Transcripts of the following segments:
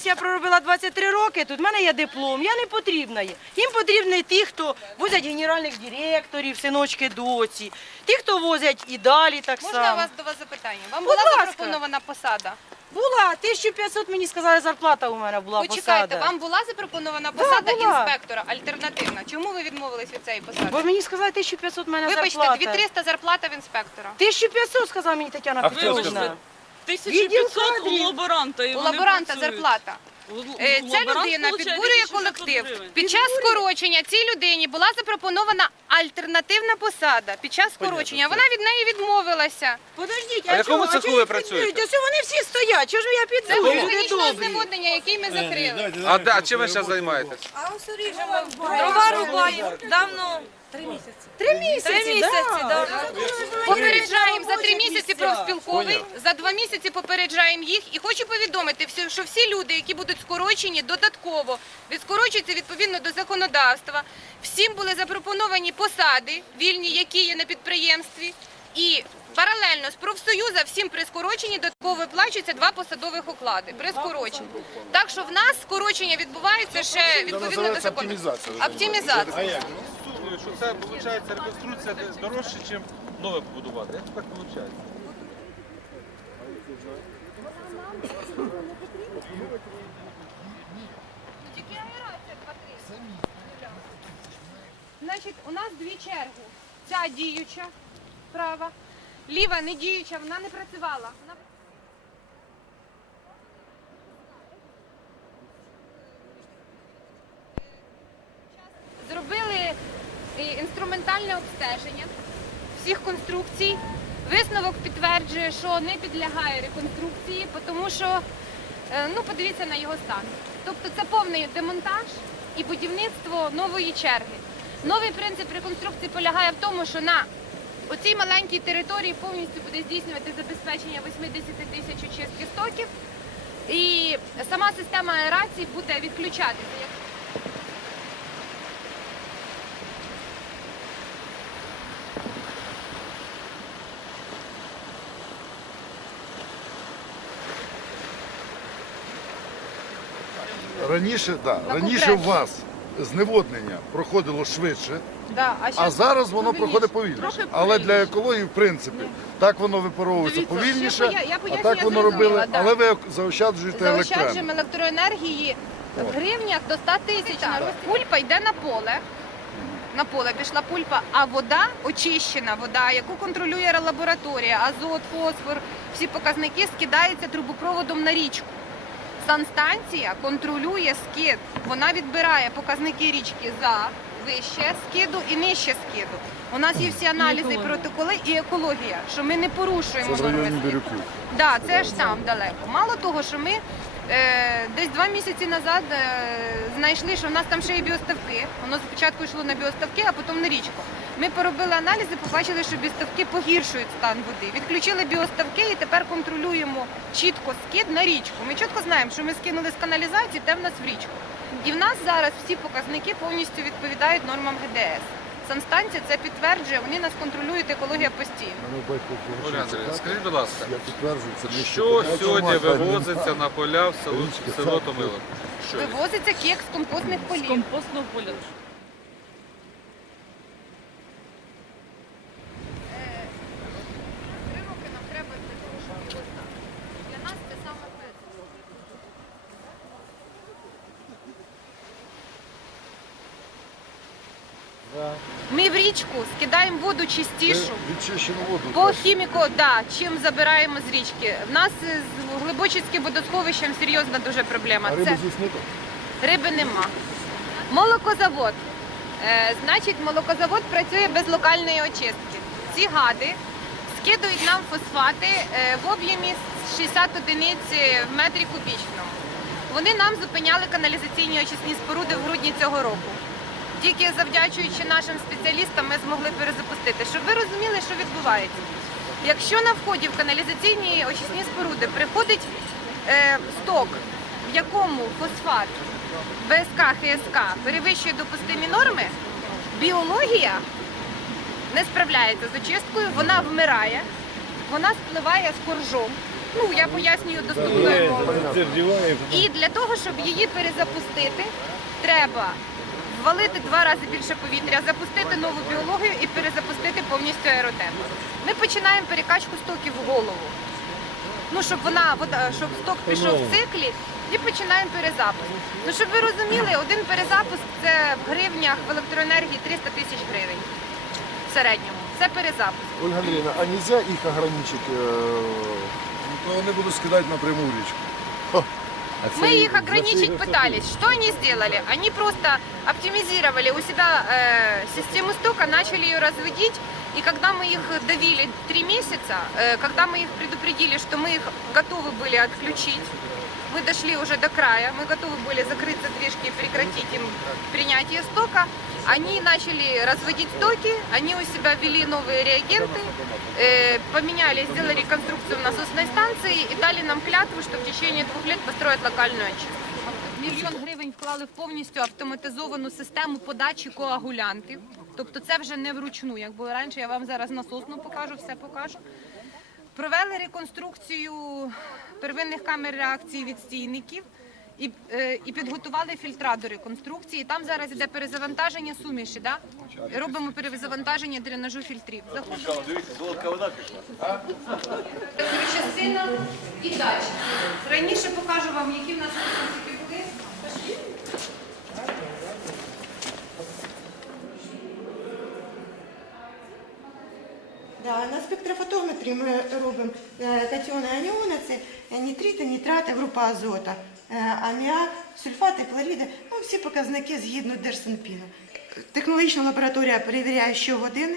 Зараз я проробила 23 роки, тут в мене є диплом, я не потрібна є. Їм потрібні ті, хто возять генеральних директорів, синочки доці, ті, хто возять і далі так Можна само. у вас до вас запитання? Вам Будь була ласка. запропонована посада? Була 1500, мені сказали, зарплата у мене була Почекайте, посада. вам була запропонована посада була. інспектора альтернативна. Чому ви відмовились від цієї посади? Бо мені сказали 1500 в мене Вибачте, зарплата. 2300 зарплата в інспектора. 1500, сказала мені Тетяна А Петровна. Сказав? Відділ 1500 у лаборанта. і У вони лаборанта працюють. зарплата. У- у- Е, Ця людина получає підбурює 1600 колектив. гривень. Під час скорочення цій людині була запропонована альтернативна посада. Під час скорочення вона від неї відмовилася. Подождіть, А в якому чого? цеху чого ви ви працюєте? підберете? Ось вони всі стоять, чого ж я Це був Люди механічного добрі. зневоднення, який ми закрили. А да, чим ви зараз займаєтесь? Дрова рубаємо давно. Три місяці. Три місяці, Три місяці, да. да. Попереджаємо за три місяці профспілковий, за два місяці попереджаємо їх. І хочу повідомити, що всі люди, які будуть скорочені, додатково відскорочуються відповідно до законодавства. Всім були запропоновані посади, вільні, які є на підприємстві. І паралельно з профсоюза всім при скороченні додатково виплачується два посадових оклади при скороченні. Так що в нас скорочення відбувається ще відповідно до закону. оптимізація. Оптимізація. Що це виходить реконструкція дорожче, ніж нове побудувати. Як так виходить? Значить, у нас дві черги. Ця діюча права, ліва не діюча, вона не працювала. Вона... Зробили е, інструментальне обстеження всіх конструкцій. Висновок підтверджує, що не підлягає реконструкції, тому що Е, Ну, подивіться на його стан. Тобто це повний демонтаж і будівництво нової черги. Новий принцип реконструкції полягає в тому, що на оцій маленькій території повністю буде здійснювати забезпечення 80 тисяч очистки стоків, і сама система аерації буде відключатися. Раніше, да, На раніше у конкретно. вас зневоднення проходило швидше, Да, а а щас зараз воно повільніше. проходить повільніше. Трохи Але для повільніше. екології, в принципі, так воно випаровується Дивіться, повільніше, я поя- я а поясню, так я воно зрозуміла, робили, да. але ви заощаджуєте електроенергію. Заощаджуємо електроенергії в гривнях до 100 тисяч. Пульпа йде на поле. На поле пішла пульпа, а вода очищена вода, яку контролює лабораторія, азот, фосфор, всі показники скидаються трубопроводом на річку. Санстанція контролює скид. Вона відбирає показники річки за вище скиду і нижче скиду. У нас є всі аналізи і протоколи і екологія, що ми не порушуємо Це в норми скиду. Бірюків. Да, це ж там далеко. Мало того, що ми е, десь два місяці назад е, знайшли, що в нас там ще є біоставки. Воно спочатку йшло на біоставки, а потім на річку. Ми поробили аналізи, побачили, що біоставки погіршують стан води. Відключили біоставки і тепер контролюємо чітко скид на річку. Ми чітко знаємо, що ми скинули з каналізації, те в нас в річку. І в нас зараз всі показники повністю відповідають нормам ГДС. Санстанція це підтверджує, вони нас контролюють, екологія постійно. Оля Андріївна, скажіть, будь ласка, Я підтверджую, це нижче що сьогодні вивозиться на поля в село, село Томило? Що? Вивозиться кек з компостних З полів. компостного поля. Три роки нам треба для того, щоб його знати. Для нас це саме перше. Ми в річку скидаємо воду чистішу. Відчищену воду. По хіміку, да, чим забираємо з річки. В нас з Глибочицьким водосховищем серйозна дуже проблема. А Це риби зіснито? риби нема. Молокозавод. Е, значить, молокозавод працює без локальної очистки. Ці гади скидують нам фосфати е, в об'ємі 60 одиниць в метрі кубічному. Вони нам зупиняли каналізаційні очисні споруди в грудні цього року. Тільки завдячуючи нашим спеціалістам, ми змогли перезапустити. Щоб ви розуміли, що відбувається. Якщо на вході в каналізаційні очисні споруди приходить е, сток, в якому фосфат БСК, ХСК перевищує допустимі норми, біологія не справляється з очисткою, вона вмирає, вона спливає з коржом Ну я пояснюю доступною мовою. І для того, щоб її перезапустити, треба ввалити два рази більше повітря, запустити нову біологію і перезапустити повністю аеротему. Ми починаємо перекачку стоків в голову. Ну, щоб вона, вода, щоб сток пішов в циклі і починаємо перезапуск. Ну, щоб ви розуміли, один перезапуск це в гривнях в електроенергії 300 тисяч гривень в середньому. Це перезапуск. Ольга Андреевна, а нельзя их ограничить? э, ну, то они будут скидать напрямую в речку. Мы их ограничить пытались. Что они сделали? Они просто оптимизировали у себя э, систему стока, начали ее разводить. И когда мы их давили три месяца, э, когда мы их предупредили, что мы их готовы были отключить, мы дошли уже до края, мы готовы были закрыть задвижки и прекратить им принятие стока, они начали разводить стоки, они у себя ввели новые реагенты, э, поменяли, сделали реконструкцию насосной станции и дали нам клятву, что в течение двух лет построят локальную очистку. Мільйон гривень вклали в повністю автоматизовану систему подачі коагулянтів. Тобто це вже не вручну, як було раніше. Я вам зараз насосну покажу, все покажу. Провели реконструкцію первинних камер реакції відстійників і, е, і підготували фільтра до реконструкції. Там зараз іде перезавантаження суміші. Да? Робимо перезавантаження дренажу фільтрів. Заходимо. частина і далі. Раніше покажу вам, які в нас були. Да, на спектрофотометрі ми робимо е, катіони аніони, це нітрити, нітрати, група азота, е, аміак, сульфати, хлоріди, ну всі показники згідно Держсанпіну. Технологічна лабораторія перевіряє щогодини,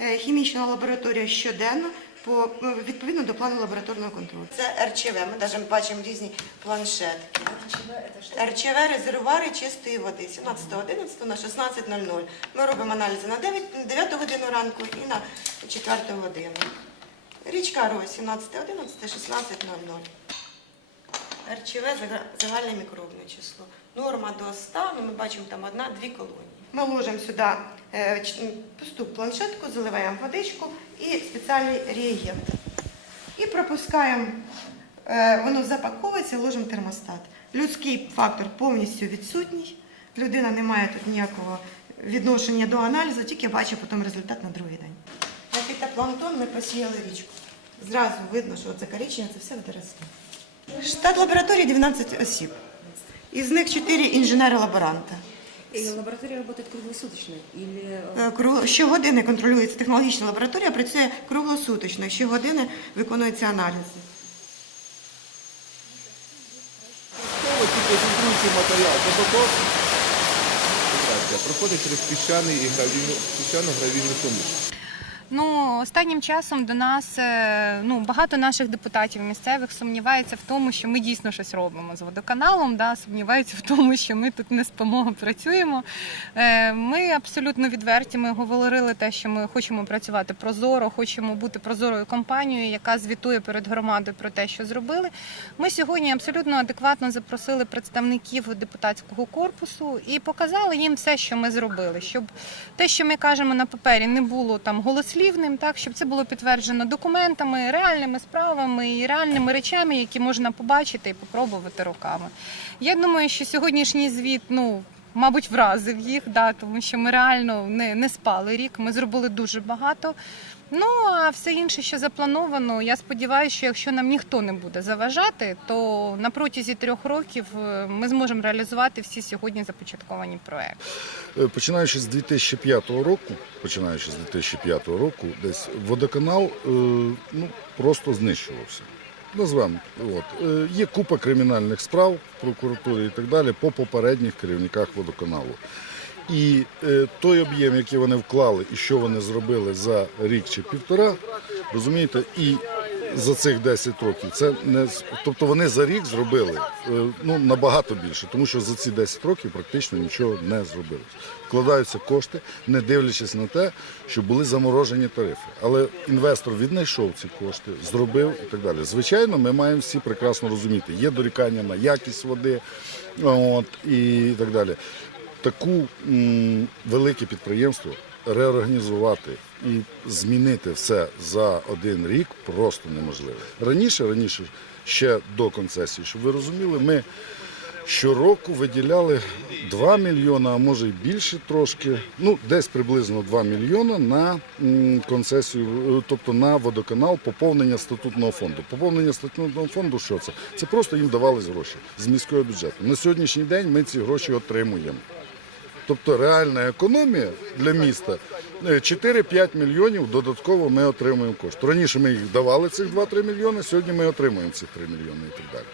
е, хімічна лабораторія щоденно по е, відповідно до плану лабораторного контролю. Це РЧВ. Ми навіть бачимо різні планшетки. РЧВ резервуари чистої води 17.11 на 16.00. Ми робимо аналізи на 9, 9 годину ранку і на 4 годину. Річка Рось 17.11, 16.00. Зага- загальне мікробне число. Норма до 100, ну, ми бачимо там одна-дві колонії. Ми ложимо сюди е, пусту планшетку, заливаємо водичку і спеціальний реагент. І пропускаємо, е, воно запаковується, ложимо термостат. Людський фактор повністю відсутній. Людина не має тут ніякого відношення до аналізу, тільки бачить потім результат на другий день. На фітопланктон ми посіяли річку. Зразу видно, що це коричневе, це все водоросли. Штат лабораторії 12 осіб. Із них 4 інженери-лаборанта. И лаборатория работает круглосуточно или Е, кру- Щогодини контролюється технологічна лабораторія, працює круглосуточно. Щогодини виконуються аналізи. проходить через піщаний і гравійну піщано-гравійну суміш. Ну, останнім часом до нас е, ну, багато наших депутатів місцевих сумнівається в тому, що ми дійсно щось робимо з водоканалом, да, сумніваються в тому, що ми тут не спимо, працюємо. Е, Ми абсолютно відверті. Ми говорили те, що ми хочемо працювати прозоро, хочемо бути прозорою компанією, яка звітує перед громадою про те, що зробили. Ми сьогодні абсолютно адекватно запросили представників депутатського корпусу і показали їм все, що ми зробили, щоб те, що ми кажемо на папері, не було там голослівним, так щоб це було підтверджено документами, реальними справами і реальними речами, які можна побачити і попробувати руками. Я думаю, що сьогоднішній звіт, ну. Мабуть, вразив їх, да, тому що ми реально не, не спали рік. Ми зробили дуже багато. Ну а все інше, що заплановано, я сподіваюся, що якщо нам ніхто не буде заважати, то на протязі трьох років е, ми зможемо реалізувати всі сьогодні започатковані проекти. Е, Починаючи з 2005 року, починаючи з 2005 року, десь водоканал е, ну, просто знищувався. Назвемо, от. Є купа кримінальних справ в прокуратурі і так далі по попередніх керівниках водоканалу. І е, той об'єм, який вони вклали, і що вони зробили за рік чи півтора, розумієте, і за цих 10 років це не тобто вони за рік зробили е, ну набагато більше, тому що за ці 10 років практично нічого не зробили. Вкладаються кошти, не дивлячись на те, що були заморожені тарифи. Але інвестор віднайшов ці кошти, зробив і так далі. Звичайно, ми маємо всі прекрасно розуміти, є дорікання на якість води, от і так далі. Таку м, велике підприємство реорганізувати і змінити все за один рік просто неможливо. Раніше, раніше, ще до концесії, щоб ви розуміли, ми щороку виділяли 2 мільйона, а може й більше трошки, ну десь приблизно 2 мільйона на м, концесію, е, тобто на водоканал поповнення статутного фонду. Поповнення статутного фонду, що це? Це просто їм давались гроші з міського бюджету. На сьогоднішній день ми ці гроші отримуємо. Тобто реальна економія для міста е, 4-5 мільйонів додатково ми отримуємо кошти. Раніше ми їх давали цих 2-3 мільйони, сьогодні ми отримуємо цих 3 мільйони і так далі.